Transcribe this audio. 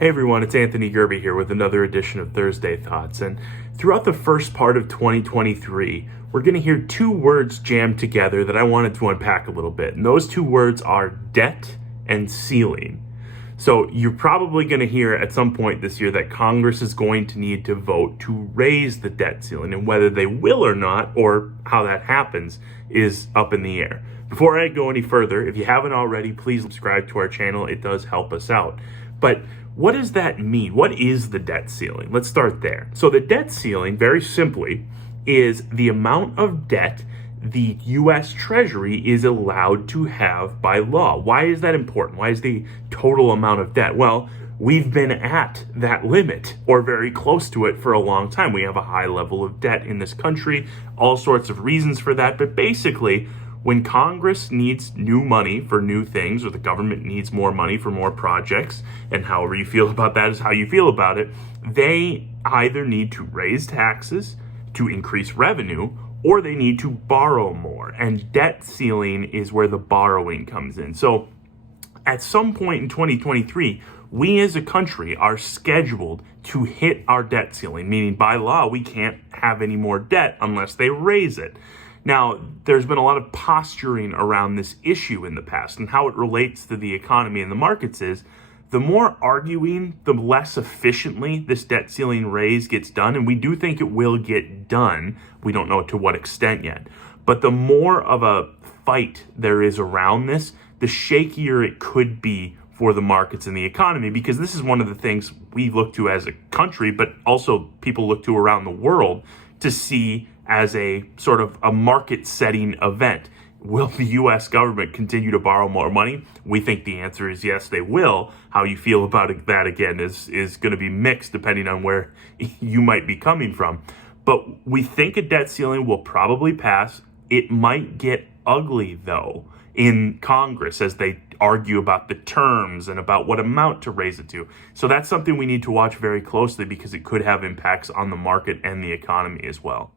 Hey everyone, it's Anthony Gerbi here with another edition of Thursday Thoughts. And throughout the first part of 2023, we're going to hear two words jammed together that I wanted to unpack a little bit. And those two words are debt and ceiling. So you're probably going to hear at some point this year that Congress is going to need to vote to raise the debt ceiling, and whether they will or not, or how that happens, is up in the air. Before I go any further, if you haven't already, please subscribe to our channel. It does help us out. But what does that mean? What is the debt ceiling? Let's start there. So the debt ceiling, very simply, is the amount of debt the U.S. Treasury is allowed to have by law. Why is that important? Why is the total amount of debt? Well, we've been at that limit or very close to it for a long time. We have a high level of debt in this country, all sorts of reasons for that. But basically, when Congress needs new money for new things, or the government needs more money for more projects, and however you feel about that is how you feel about it, they either need to raise taxes to increase revenue, or they need to borrow more. And debt ceiling is where the borrowing comes in. So at some point in 2023, we as a country are scheduled to hit our debt ceiling, meaning by law, we can't have any more debt unless they raise it. Now, there's been a lot of posturing around this issue in the past, and how it relates to the economy and the markets is the more arguing, the less efficiently this debt ceiling raise gets done. And we do think it will get done. We don't know to what extent yet. But the more of a fight there is around this, the shakier it could be for the markets and the economy, because this is one of the things we look to as a country, but also people look to around the world to see as a sort of a market-setting event. Will the U.S. government continue to borrow more money? We think the answer is yes, they will. How you feel about that, again, is going to be mixed depending on where you might be coming from. But we think a debt ceiling will probably pass. It might get ugly, though, in Congress as they argue about the terms and about what amount to raise it to. So that's something we need to watch very closely, because it could have impacts on the market and the economy as well.